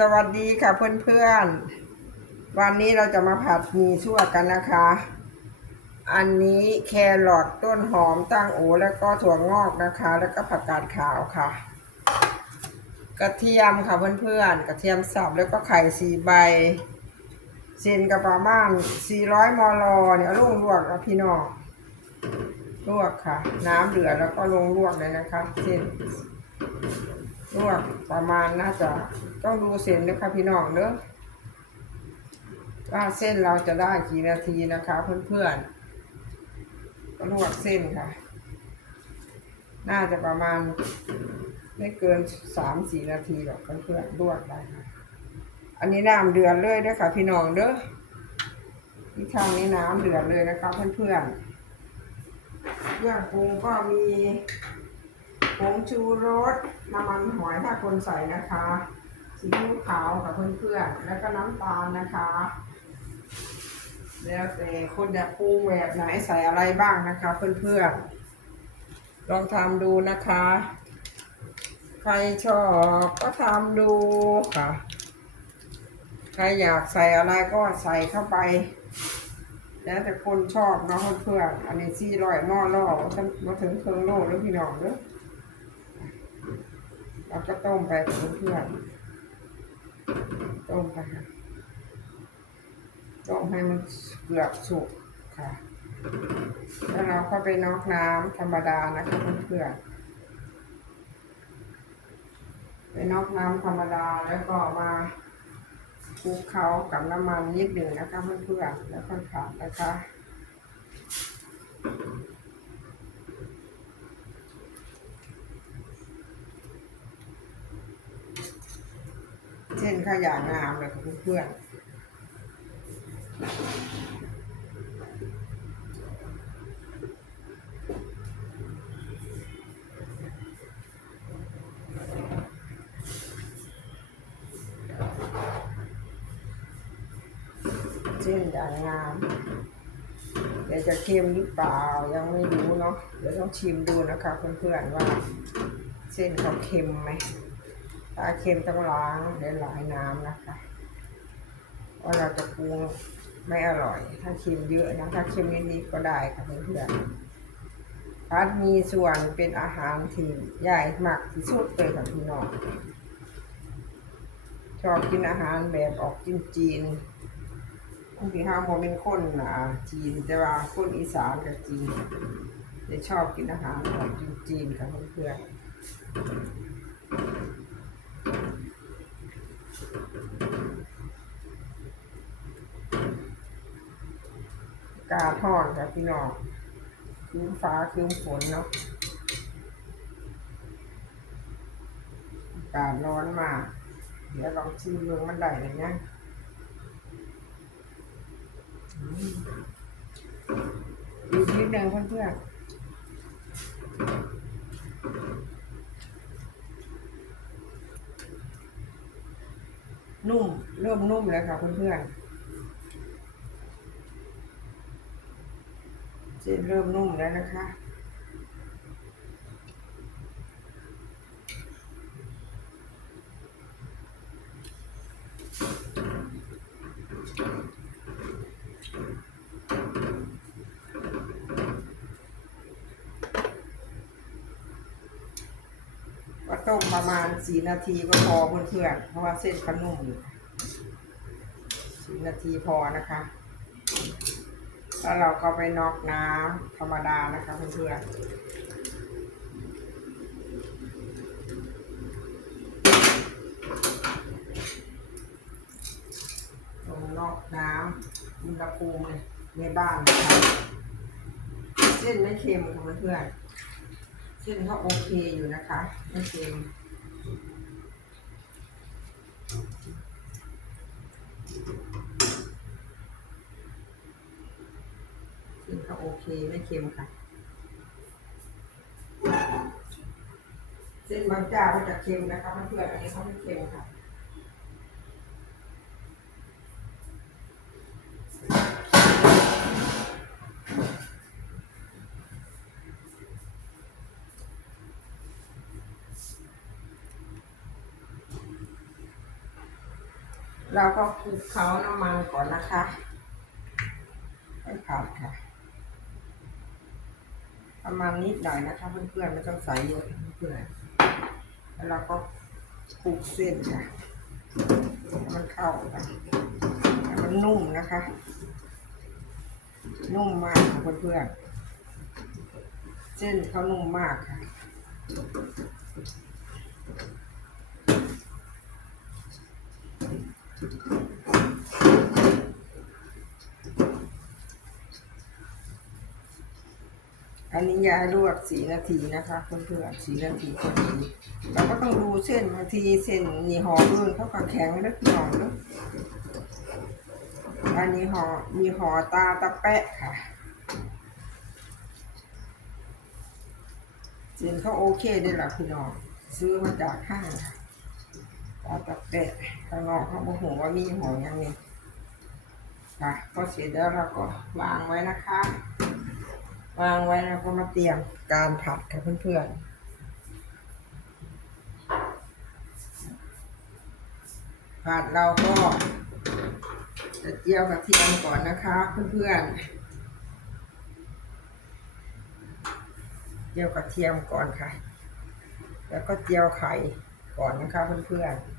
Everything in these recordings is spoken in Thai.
สวัสดีค่ะเพื่อนๆ วันนี้เราจะมาผัดหมีชั่วกันนะคะ อันนี้แครอทต้นหอมตั้งโอแล้วก็ถั่วงอกนะคะ แล้วก็ผักกาดขาวค่ะ กระเทียมค่ะเพื่อนๆ กระเทียมสับแล้วก็ไข่สีใบเส้นกับประมาณ400มลเนี่ยเอาลงลวกแล้วพี่น้องลวกค่ะ น้ำเดือดแล้วก็ลงลวกเลยนะคะเส้น ลวกประมาณน่าจะต้องดูเส้นนะคะพี่น้องเนอะว่าเส้นเราจะได้กี่นาทีนะคะ เพื่อนๆก็ลวกเส้นค่ะ น่าจะประมาณไม่เกินสามสี่นาทีหรอกเพื่อนๆลวกได้ค่ะ อันนี้น้ำเดือดเลยด้อค่ะ พี่น้องเด้อที่ทางนี้น้ำเดือดเลยนะคะเพื่อนๆเครื่องปรุงก็มี ผงชูรสน้ำมันหอยถ้าคนใส่นะคะซีอิ๊วขาวกับเพื่อนๆแล้วก็น้ำตาลนะคะ แล้วแต่คนอยากปรุงแบบไหนใส่อะไรบ้างนะคะ เพื่อนๆลองทำดูนะคะ ใครชอบก็ทำดูค่ะ ใครอยากใส่อะไรก็ใส่เข้าไปแล้วแต่คนชอบเนาะเพื่อนๆอันนี้ซี่ร้อยหม้อล่อมาถึงเครื่องโลแล้วพี่น้องเด้อ แล้วก็ต้มไปเพื่อนๆต้มไปต้มให้มันเกือบสุกค่ะ แล้วเราก็ไปนอกน้ำธรรมดานะคะเพื่อนๆไปนอกน้ำธรรมดาแล้วก็มาคลุกเขากับน้ำมันนิดหนึ่งนะคะเพื่อนๆแล้วก็ผัดนะคะ เช่นขยะงามเลยค่ะเพื่อนเช่นอย่างงามเดี๋ยวจะเค็มหรือเปล่ายังไม่รู้เนาะเดี๋ยวต้องชิมดูนะคะเพื่อนๆว่า เส้นเขาเค็มไหม ถ้าเค็มต้องล้างหลายน้ำนะคะว่าเราจะปรุงไม่อร่อย ถ้าเค็มเยอะนะถ้าเค็มนิดๆก็ได้ค่ะเพื่อนๆพัดมีส่วนเป็นอาหารที่ใหญ่มากที่สุดเลยค่ะพี่น้องชอบกินอาหารแบบออกจีนจีนบางทีห้าโมเป็นคนอ่าจีนแต่ว่าคนอีสานกับจีนจะชอบกินอาหารออกจีนจีนค่ะเพื่อนๆ กาทอดครับพี่น้องคืนฟ้าคืนฝนเนาะอากาศร้อนมาก เดี๋ยวลองชิมเมืองมันได้เลยนะอืมอีกนิดนึงเพื่อนๆ นุ่ม เริ่มนุ่มแล้วค่ะเพื่อนๆเส้นเริ่มนุ่มแล้วนะคะ ก็ ต้มประมาณสี่นาทีก็พอเพื่อนๆเพราะว่าเส้นขนุ่มสี่นาทีพอนะคะ แล้วเราก็ไปนอกน้ำธรรมดานะคะเพื่อนๆลงนอกน้ำอุณหภูมิในบ้านนะคะเส้นไม่เค็มค่ะเพื่อนๆ เส้นก็โอเคอยู่นะคะไม่เค็มเส้นก็โอเคไม่เค็มค่ะ เส้นบางเจ้าก็จะเค็มนะคะเพื่อนๆอันนี้เขาไม่เค็มค่ะ เเราก็คลุกเคล้าน้ำมันก่อนนะคะให้ผัดค่ะ ประมาณนิดหน่อยนะคะ เพื่อนๆไม่ต้องใส่เยอะเพื่อนๆแล้วเราก็คลุกเส้นค่ะ มันเข้ากันมันนุ่มนะคะ นุ่มมากค่ะเพื่อนๆเส้นเขานุ่มมากค่ะ อันนี้ยาลวกสีนาทีนะคะเพื่อนๆสีนาทีพอดีเราก็ต้องดูเส้นบางทีเส้นนี่ห่ออื่นเขาก็แข็งเล็กน้อยนะอันนี้ห่อมีห่อตาตะแปะค่ะเส้นเขาโอเคได้หรอพี่น้องซื้อมาจากห้างค่ะ ตาตะแปะข้างนอกเขาบอกว่ามีห่อยังไงค่ะพอเสร็จแล้วเราก็วางไว้นะคะ วางไว้แล้วก็มาเตรียมการผัดค่ะเพื่อนๆผัดเราก็จะเจียวกระเทียมก่อนนะคะเพื่อนๆเจียวกระเทียมก่อนค่ะ แล้วก็เจียวไข่ก่อนนะคะเพื่อนๆ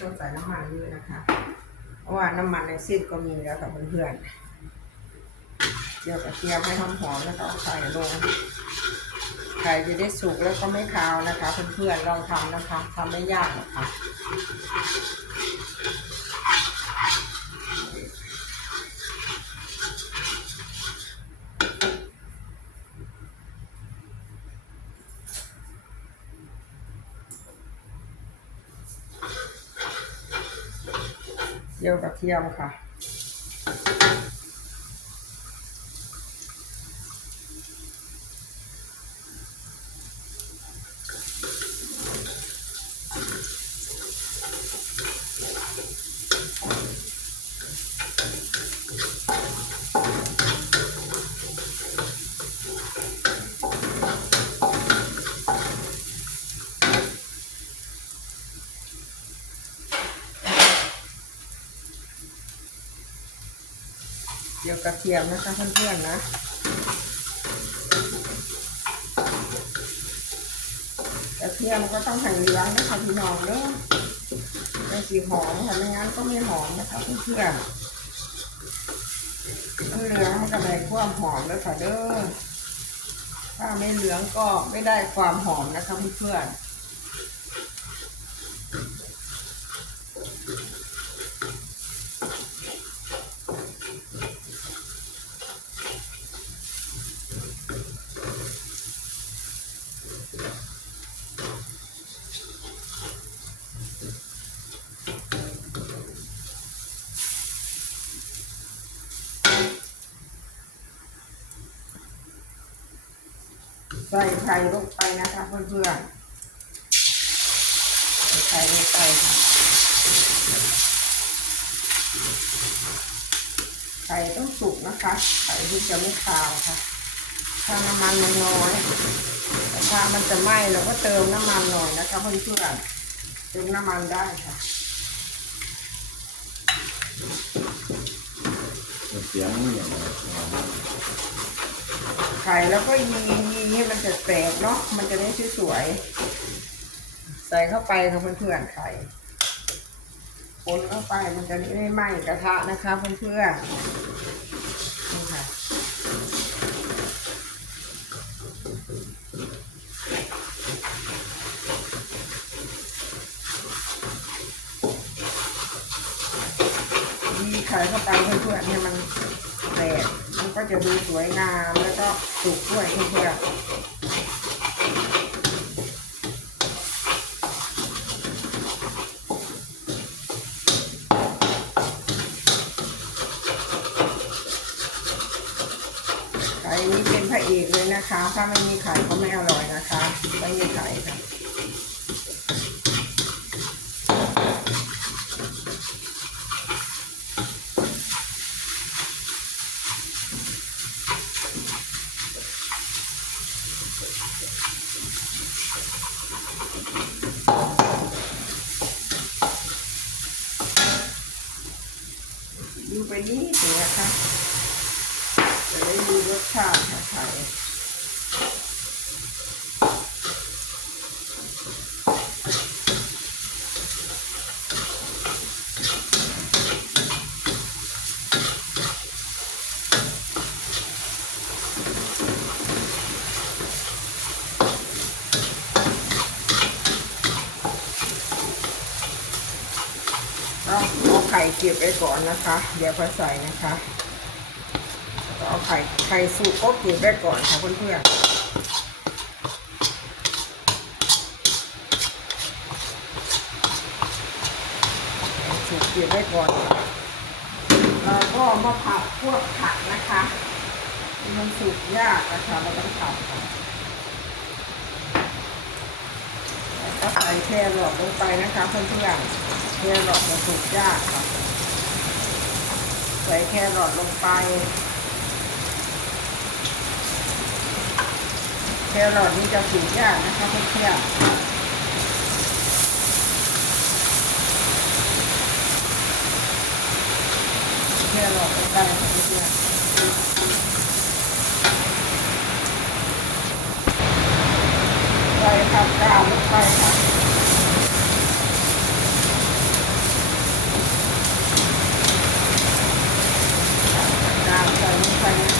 ต้องใส่น้ำมันเยอะนะคะ เพราะว่าน้ำมันในซีดก็มีแล้วค่ะเพื่อนๆเจียวกระเทียมให้หอมๆแล้วก็ใส่ลงไข่จะได้สุกแล้วก็ไม่คาวนะคะ เพื่อนๆลองทำนะคะทำไม่ยากหรอกค่ะ เจียวกระเทียมค่ะ จียวกระเทียมนะคะเพื่อนๆนะกระเทียมก็ต้องหั่นเหลืองนะคะพี่น้องเด้อไม่สีหอมค่ะไม่งั้นก็ไม่หอมนะคะเพื่อนๆเหลืองมันก็ได้ความหอมแล้วค่ะเด้อถ้าไม่เหลืองก็ไม่ได้ความหอมนะคะเพื่อนๆ ใส่ไข่ลงไปนะคะเพื่อนๆใส่ไข่ลงไปค่ะไข่ต้องสุกนะคะไข่ที่จะไม่คาวค่ะ ถ้าน้ำมันมันน้อยแต่ถ้ามันจะไหม้เราก็เติมน้ำมันหน่อยนะคะเพื่อนๆเติมน้ำมันได้ค่ะเสียงอย่างไร ไข่แล้วก็ยียีให้มันจะแตกเนาะมันจะได้สวยๆใส่เข้าไปค่ะเพื่อนๆไข่คนเข้าไปมันจะไม่ไหม้กระทะนะคะเพื่อนๆนี่ค่ะยีไข่เข้าไปเพื่อนๆให้มันแตก จะดูสวยงามแล้วก็สุกด้วยเพื่อนๆไข่นี้เป็นพระเอกเลยนะคะ ถ้าไม่มีไข่ก็ไม่อร่อยนะคะ ไม่มีไข่ค่ะ ไนิดนึงนะคะ จะได้มีรสชาติค่ะไข่เอาเอาไข่เก็บไว้ก่อนนะคะ เดี๋ยวพอใส่นะคะ ไข่ไข่สุกก็เก็บไว้ก่อนค่ะเพื่อนๆไข่สุกเก็บไว้ก่อนแล้วก็มาผัดพวกผักนะคะ มันสุกยากนะคะเราต้องผัดก็ใส่แครอทลงไปนะคะเพื่อนๆแครอทมันสุกยากค่ะ ใส่แครอทลงไป แครอทนี่จะสุกยากนะคะเพื่อนๆแครอทลงไปค่ะเพื่อนๆใส่ผักกาดลงไปค่ะดาวใส่ลงไป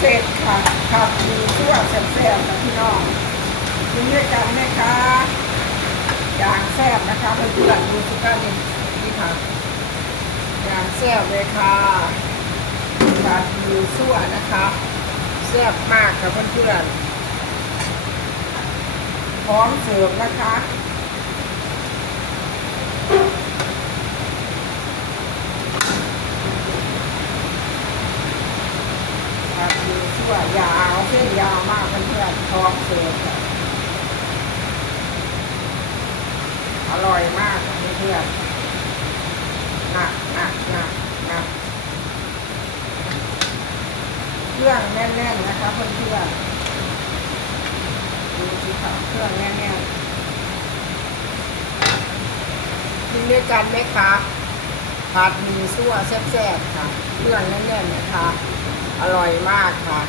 เสร็จค่ะขับดีชั่วแซ่บๆนะพี่น้องกินด้วยกันไหมคะอย่างแซ่บนะคะเพื่อนๆดูสิคะนี่นี่ค่ะอย่างแซ่บเลยค่ะปลาทูซั่วนะคะแซ่บมากค่ะเพื่อนๆพร้อมเสิร์ฟนะคะปลา ทูซั่วยาวเส้นยาวมากเพื่อนๆพร้อมเสิร์ฟอร่อยมากเพื่อนๆหนักหนักหนักหนักเครื่องแน่นๆนะคะเพื่อนๆดูสิค่ะเครื่องแน่นๆกินด้วยกันไหมคะผัดหมีซั่วแซ่บๆค่ะ เครื่องแน่นๆนะคะอร่อยมากค่ะ